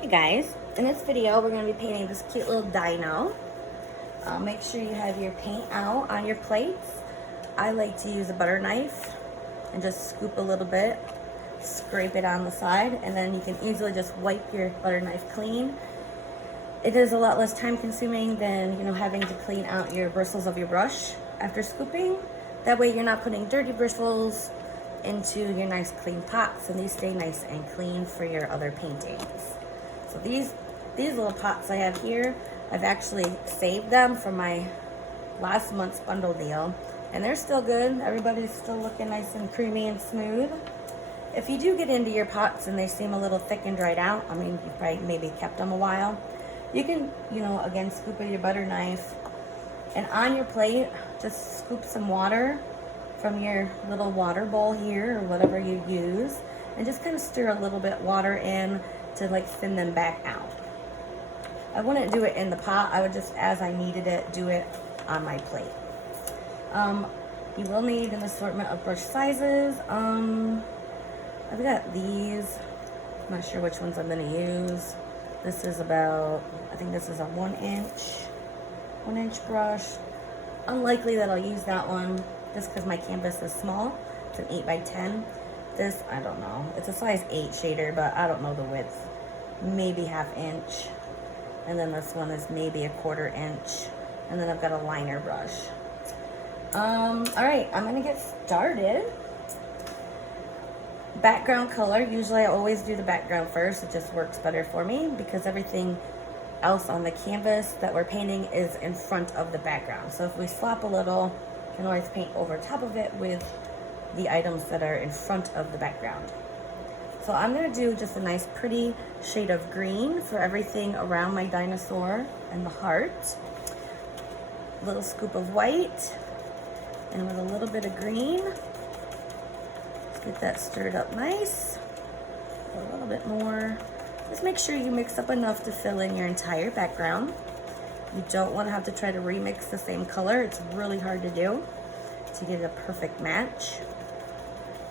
Hey guys, in this video we're going to be painting this cute little dino. Make sure you have your paint out on your plates. I like to use a butter knife and just scoop a little bit, scrape it on the side, and then you can easily just wipe your butter knife clean. It is a lot less time consuming than having to clean out your bristles of your brush after scooping. That way you're not putting dirty bristles into your nice clean pots, and these stay nice and clean for your other paintings. So these little pots I have here, I've actually saved them from my last month's bundle deal, and they're still good. Everybody's still looking nice and creamy and smooth. If you do get into your pots and they seem a little thick and dried out, I mean, you probably maybe kept them a while, you can, again, scoop with your butter knife, and on your plate, just scoop some water from your little water bowl here, or whatever you use, and just kind of stir a little bit water in to like thin them back out. I wouldn't do it in the pot. I would just, as I needed it, do it on my plate. You will need an assortment of brush sizes. I've got these. I'm not sure which ones I'm going to use. This is about, I think this is a 1 inch brush. Unlikely that I'll use that one just because my canvas is small. It's an 8 by 10. This, I don't know. It's a size 8 shader, but I don't know the width. Maybe 1/2 inch. And then this one is maybe 1/4 inch. And then I've got a liner brush. All right, I'm gonna get started. Background color, usually I always do the background first. It just works better for me because everything else on the canvas that we're painting is in front of the background. So if we swap a little, you can always paint over top of it with the items that are in front of the background. So I'm going to do just a nice pretty shade of green for everything around my dinosaur and the heart. A little scoop of white, and with a little bit of green. Let's get that stirred up nice. A little bit more. Just make sure you mix up enough to fill in your entire background. You don't want to have to try to remix the same color. It's really hard to do to get a perfect match.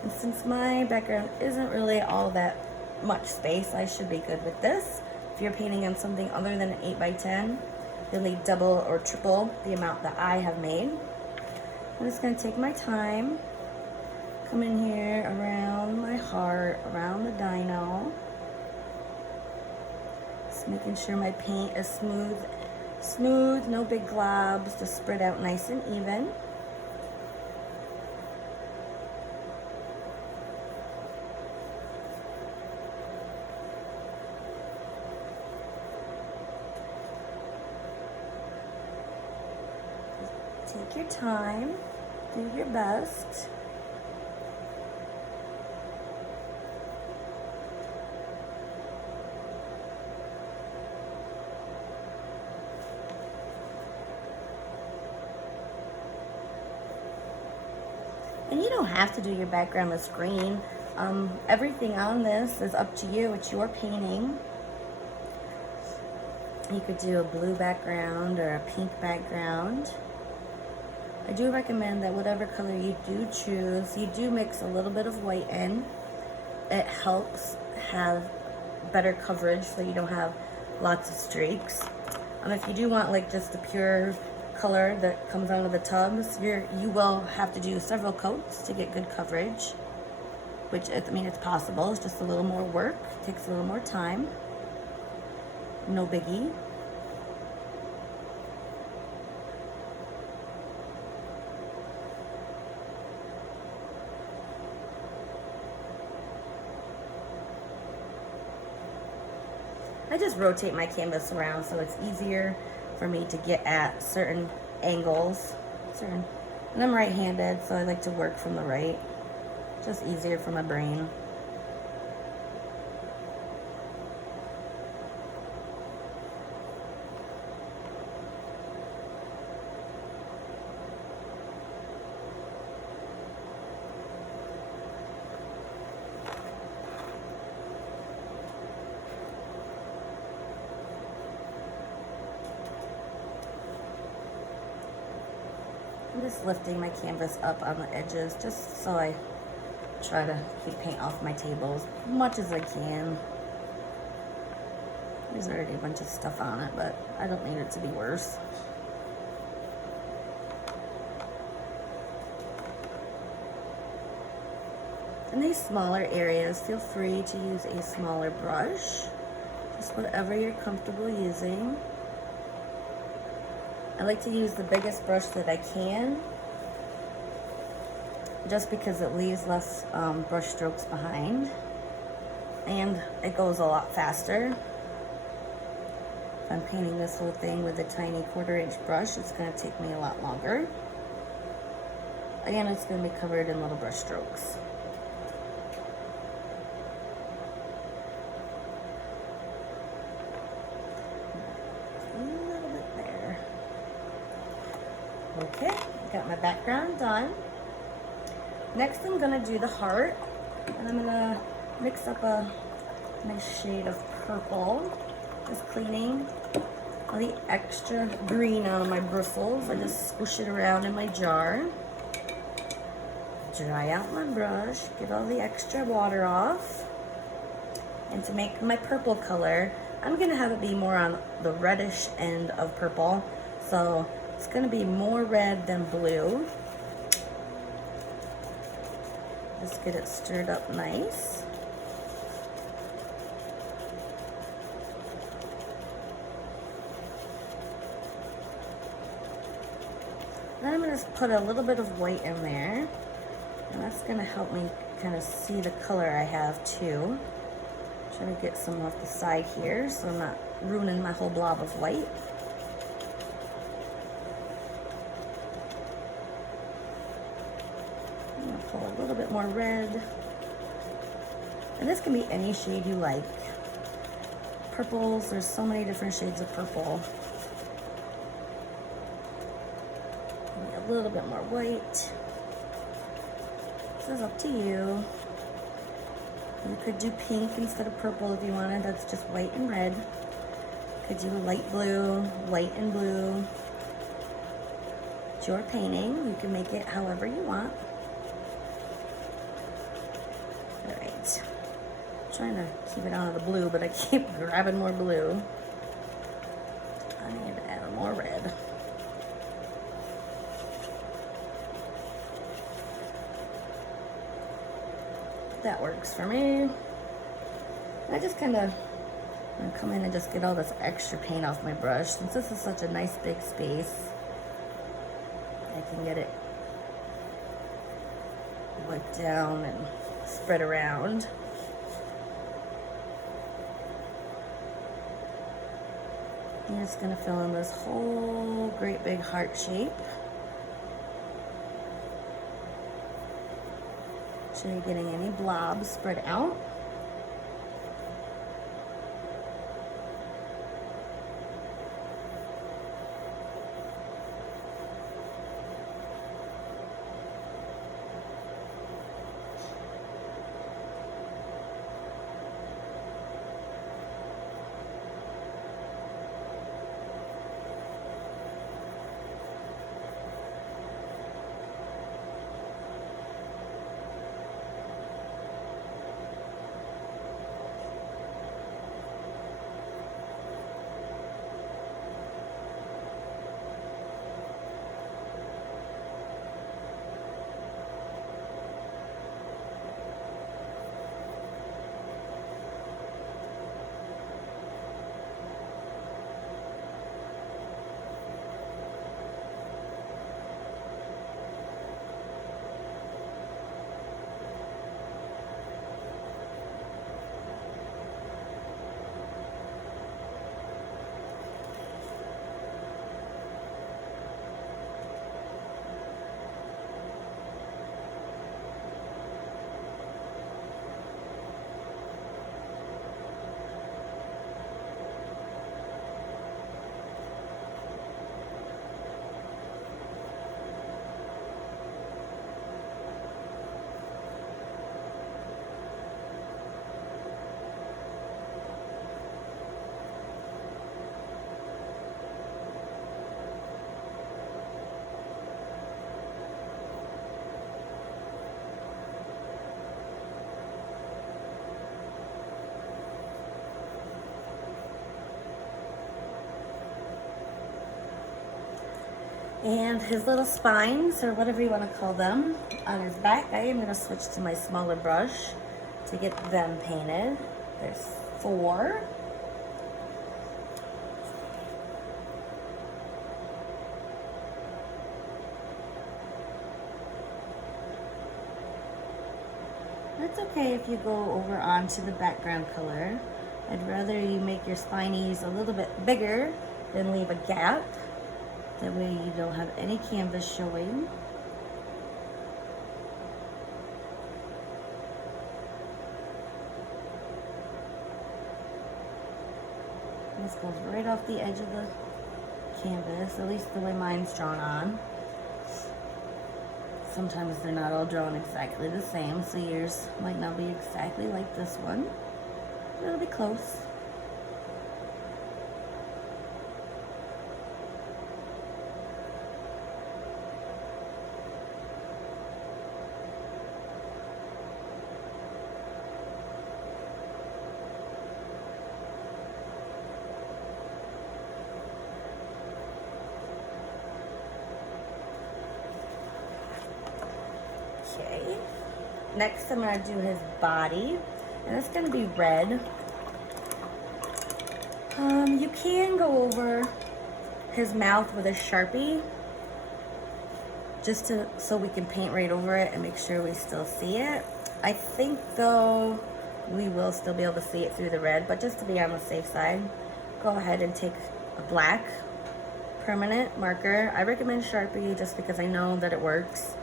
And since my background isn't really all that much space, I should be good with this. If you're painting on something other than an 8 by 10, you'll need double or triple the amount that I have made. I'm just going to take my time, come in here around my heart, around the dino. Just making sure my paint is smooth, no big globs, just spread out nice and even. Take your time, do your best. And you don't have to do your background as green. Everything on this is up to you. It's your painting. You could do a blue background or a pink background. I do recommend that whatever color you do choose, you do mix a little bit of white in. It helps have better coverage so you don't have lots of streaks. If you do want like just the pure color that comes out of the tubs, you will have to do several coats to get good coverage, which, I mean, it's possible. It's just a little more work, takes a little more time. No biggie. I just rotate my canvas around so it's easier for me to get at certain angles. And I'm right-handed, so I like to work from the right. Just easier for my brain. I'm just lifting my canvas up on the edges just so I try to keep paint off my table as much as I can. There's already a bunch of stuff on it, but I don't need it to be worse. In these smaller areas, feel free to use a smaller brush. Just whatever you're comfortable using. I like to use the biggest brush that I can, just because it leaves less brush strokes behind, and it goes a lot faster. If I'm painting this whole thing with a tiny 1/4-inch brush, it's going to take me a lot longer. Again, it's going to be covered in little brush strokes. Okay, got my background done. Next I'm gonna do the heart, and I'm gonna mix up a nice shade of purple. Just cleaning all the extra green out of my bristles. I just squish it around in my jar. Dry out my brush, get all the extra water off. And to make my purple color, I'm gonna have it be more on the reddish end of purple. So it's going to be more red than blue. Just get it stirred up nice. Then I'm going to put a little bit of white in there. And that's going to help me kind of see the color I have too. Try to get some off the side here so I'm not ruining my whole blob of white. Pull a little bit more red. And this can be any shade you like. Purples, there's so many different shades of purple. Maybe a little bit more white. This is up to you. You could do pink instead of purple if you wanted. That's just white and red. Could do light blue, white and blue. It's your painting. You can make it however you want. Alright, trying to keep it out of the blue, but I keep grabbing more blue. I need to add more red. That works for me. And I just kind of come in and just get all this extra paint off my brush. Since this is such a nice big space, I can get it wiped down and spread around. I'm just going to fill in this whole great big heart shape. Make sure you're getting any blobs spread out. And his little spines, or whatever you want to call them, on his back, I am going to switch to my smaller brush to get them painted. There's 4. It's okay if you go over onto the background color. I'd rather you make your spinies a little bit bigger than leave a gap. That way you don't have any canvas showing. This goes right off the edge of the canvas, at least the way mine's drawn on. Sometimes they're not all drawn exactly the same, so yours might not be exactly like this one, but it'll be close. Okay, next I'm going to do his body, and it's going to be red. You can go over his mouth with a Sharpie, just so we can paint right over it and make sure we still see it. I think though we will still be able to see it through the red, but just to be on the safe side, go ahead and take a black permanent marker. I recommend Sharpie just because I know that it works.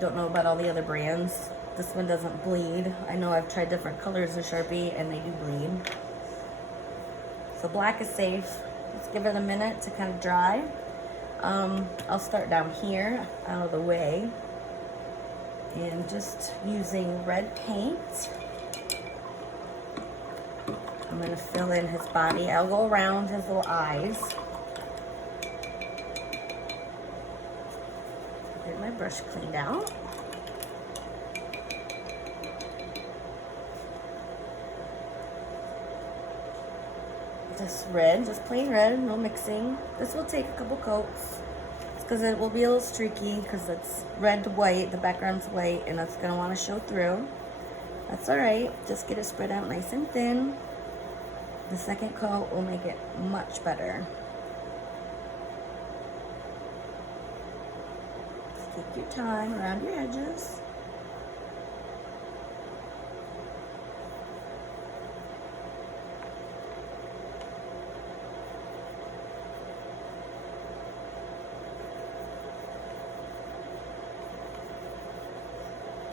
Don't know about all the other brands. This one doesn't bleed. I know I've tried different colors of Sharpie and they do bleed. So black is safe. Let's give it a minute to kind of dry. I'll start down here out of the way and just using red paint. I'm going to fill in his body. I'll go around his little eyes. Get my brush cleaned out. Just red, just plain red, no mixing. This will take a couple coats because it will be a little streaky because it's red to white, the background's white, and it's going to want to show through. That's alright, just get it spread out nice and thin. The second coat will make it much better. Just take your time around your edges.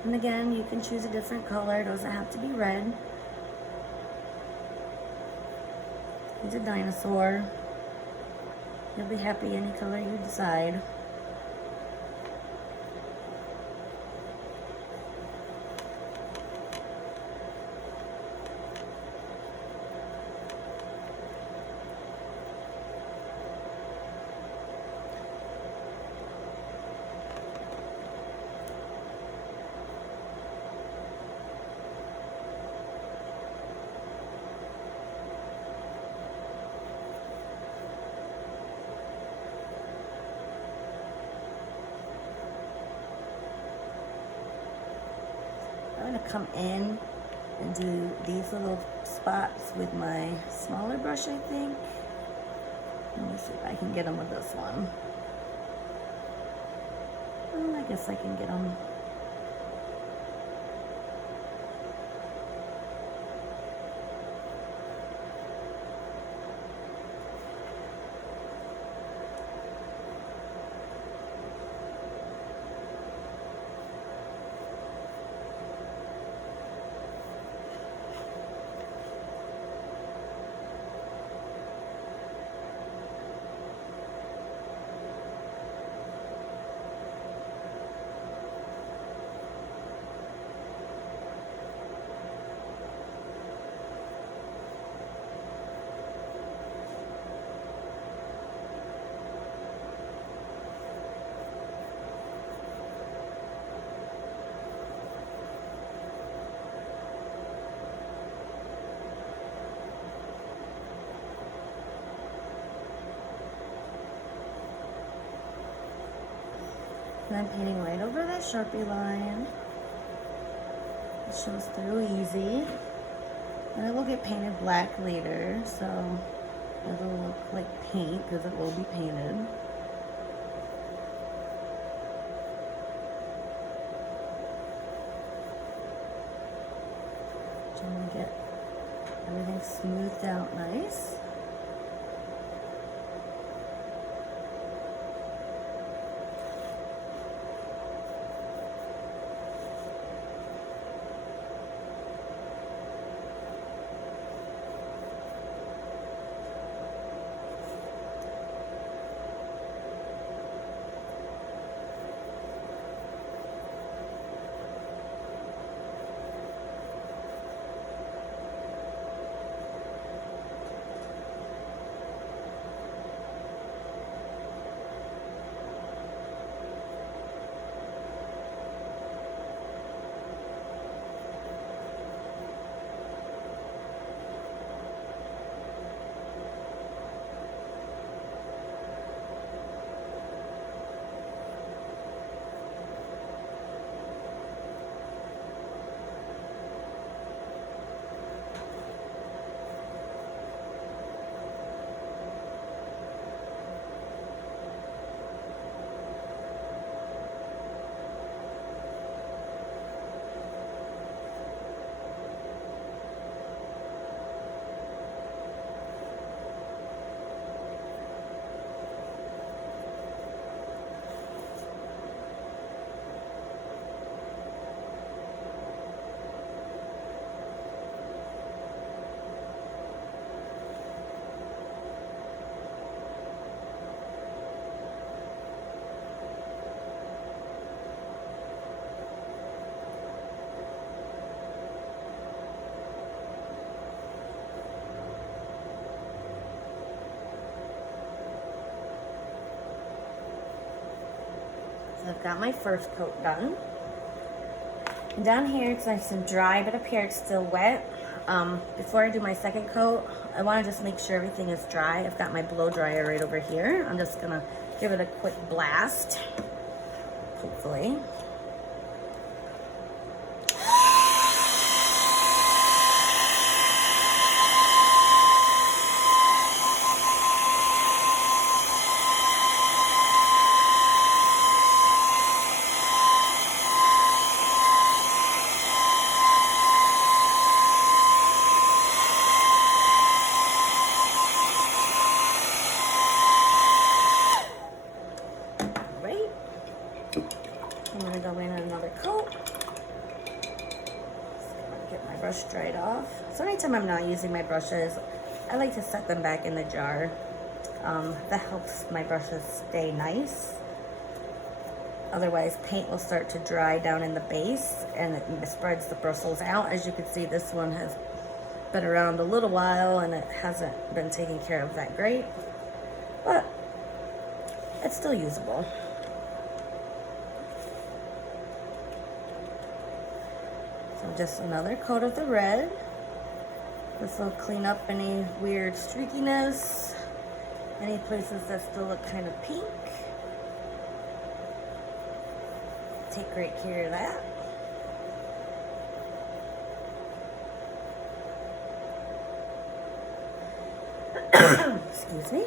And again, you can choose a different color. It doesn't have to be red. He's a dinosaur. You'll be happy any color you decide. I'm going to come in and do these little spots with my smaller brush, I think. Let me see if I can get them with this one. Well, I guess I can get them. And I'm painting right over that Sharpie line. It shows through easy. And it will get painted black later, so it'll look like paint because it will be painted. Trying to get everything smoothed out nice. So I've got my first coat done. And down here it's nice and dry, but up here it's still wet. Before I do my second coat, I want to just make sure everything is dry. I've got my blow dryer right over here. I'm just gonna give it a quick blast, hopefully. I'm going to go in another coat. Just gonna get my brush dried off. So anytime I'm not using my brushes, I like to set them back in the jar. That helps my brushes stay nice. Otherwise, paint will start to dry down in the base and it spreads the bristles out. As you can see, this one has been around a little while and it hasn't been taken care of that great, but it's still usable. Just another coat of the red. This will clean up any weird streakiness, any places that still look kind of pink. Take great care of that. Excuse me.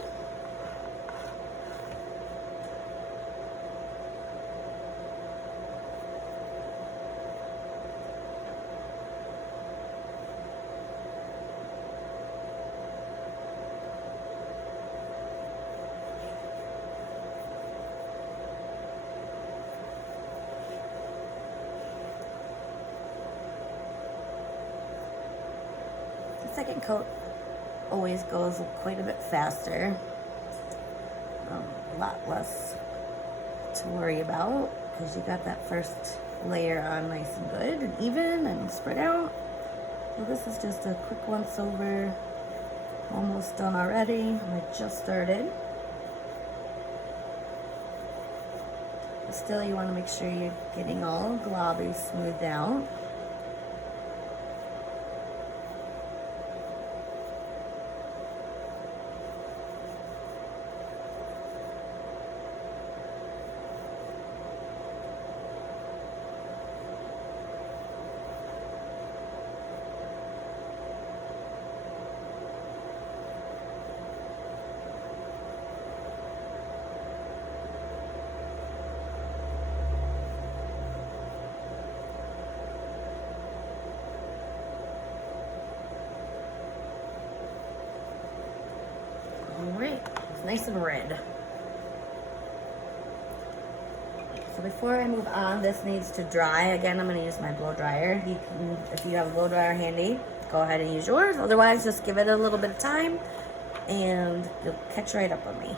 Second coat always goes quite a bit faster, a lot less to worry about because you got that first layer on nice and good and even and spread out. So this is just a quick once over, almost done already. I just started. But still, you want to make sure you're getting all globby smoothed out. nice and red. So before I move on, this needs to dry. Again, I'm going to use my blow dryer. You can, if you have a blow dryer handy, go ahead and use yours. Otherwise, just give it a little bit of time and you'll catch right up on me.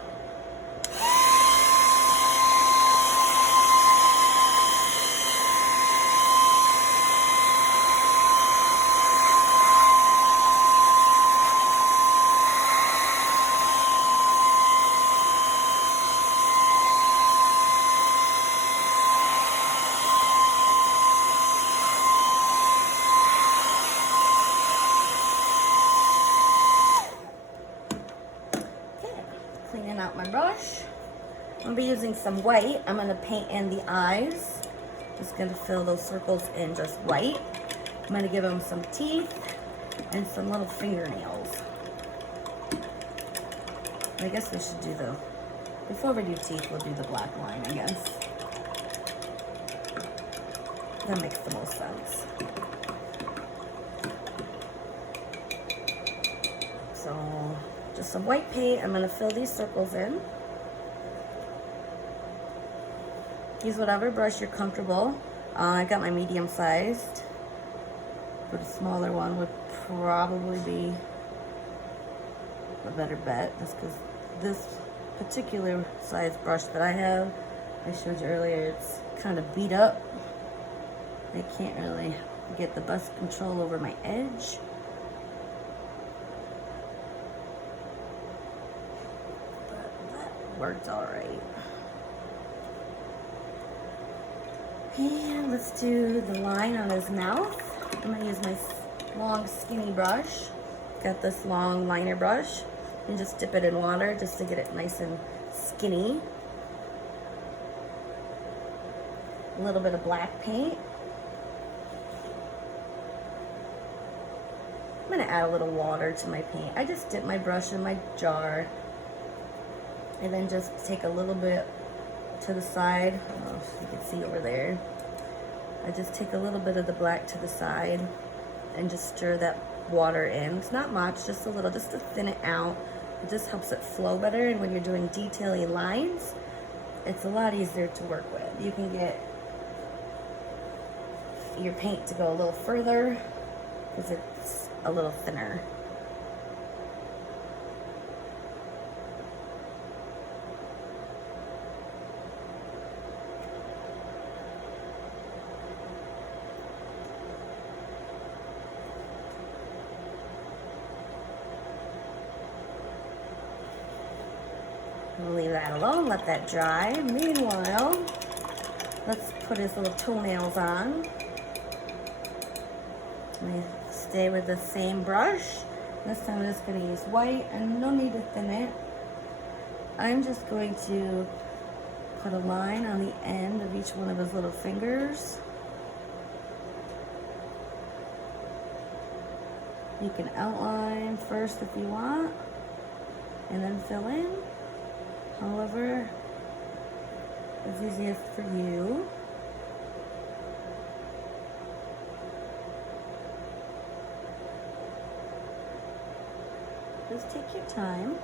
Cleaning out my brush. I'm going to be using some white. I'm going to paint in the eyes. Just going to fill those circles in just white. I'm going to give them some teeth and some little fingernails. I guess we should do before we do teeth, we'll do the black line, I guess. That makes the most sense. So, just some white paint. I'm going to fill these circles in. Use whatever brush you're comfortable. I got my medium sized, but a smaller one would probably be a better bet. Just because this particular size brush that I have, I showed you earlier, it's kind of beat up. I can't really get the best control over my edge. Worked all right. And let's do the line on his mouth. I'm gonna use my long skinny brush. Got this long liner brush and just dip it in water just to get it nice and skinny. A little bit of black paint. I'm gonna add a little water to my paint. I just dip my brush in my jar and then just take a little bit to the side. I don't know if you can see over there. I just take a little bit of the black to the side and just stir that water in. It's not much, just a little, just to thin it out. It just helps it flow better, and when you're doing detailing lines, it's a lot easier to work with. You can get your paint to go a little further because it's a little thinner. We'll leave that alone, let that dry. Meanwhile, let's put his little toenails on. I'm going to stay with the same brush. This time I'm just going to use white, and no need to thin it. I'm just going to put a line on the end of each one of his little fingers. You can outline first if you want, and then fill in. However, it's easiest for you. Just take your time.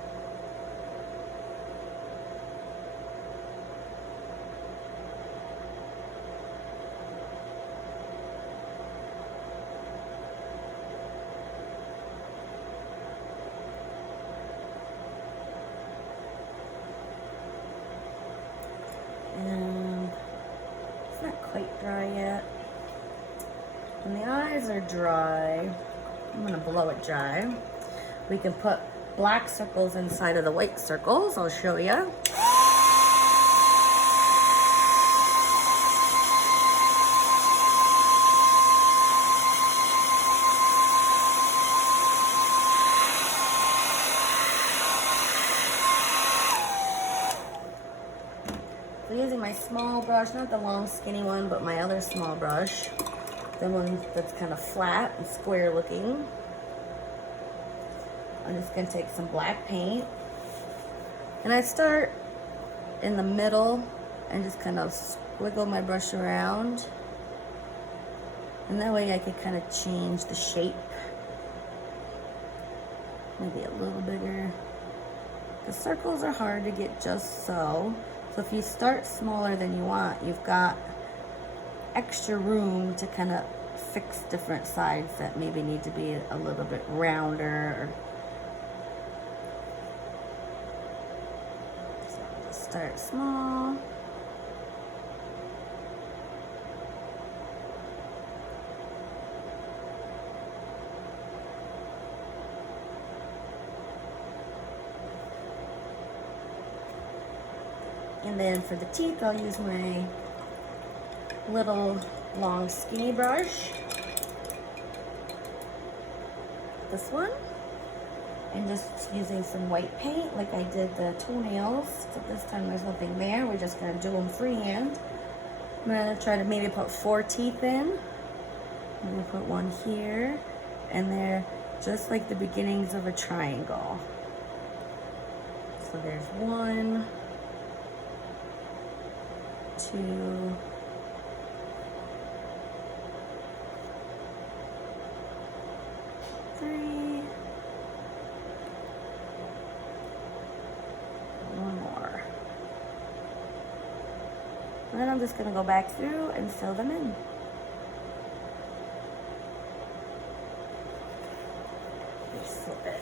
And it's not quite dry yet. When the eyes are dry, I'm gonna blow it dry. We can put black circles inside of the white circles. I'll show you. So using my small brush, not the long skinny one, but my other small brush, the one that's kind of flat and square looking. I'm just going to take some black paint, and I start in the middle and just kind of squiggle my brush around, and that way I could kind of change the shape, maybe a little bigger, The circles are hard to get just so. So if you start smaller than you want, you've got extra room to kind of fix different sides that maybe need to be a little bit rounder. So just start small. And then for the teeth, I'll use my little long skinny brush. This one. And just using some white paint like I did the toenails. So this time there's nothing there. We're just going to do them freehand. I'm going to try to maybe put 4 teeth in. I'm going to put one here. And they're just like the beginnings of a triangle. So there's 1, 2, 3, 1 more. And then I'm just going to go back through and fill them in. Just slip it.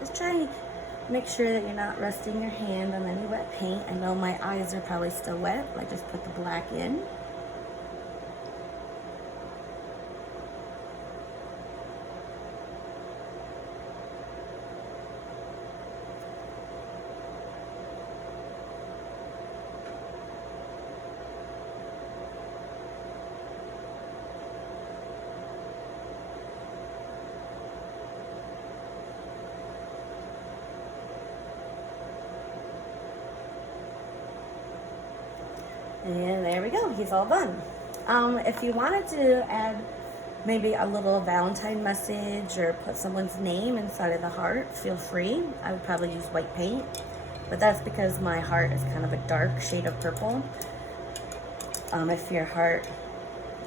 Just try and make sure that you're not resting your hand on any wet paint. I know my eyes are probably still wet. I just put the black in. And there we go, he's all done. If you wanted to add maybe a little Valentine message or put someone's name inside of the heart, feel free. I would probably use white paint, but that's because my heart is kind of a dark shade of purple. If your heart,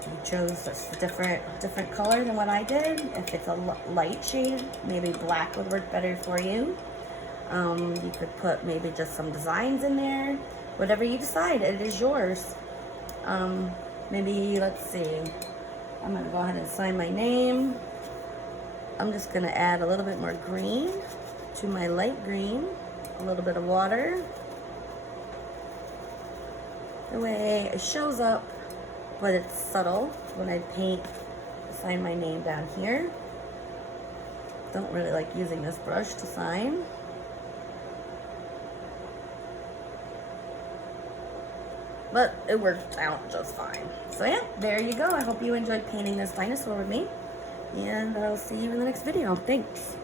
you chose a different color than what I did, if it's a light shade, maybe black would work better for you. You could put maybe just some designs in there. Whatever you decide, it is yours. Maybe, let's see. I'm gonna go ahead and sign my name. I'm just gonna add a little bit more green to my light green. A little bit of water. The way it shows up, but it's subtle when I sign my name down here. Don't really like using this brush to sign. But it worked out just fine. So yeah, there you go. I hope you enjoyed painting this dinosaur with me. And I'll see you in the next video. Thanks.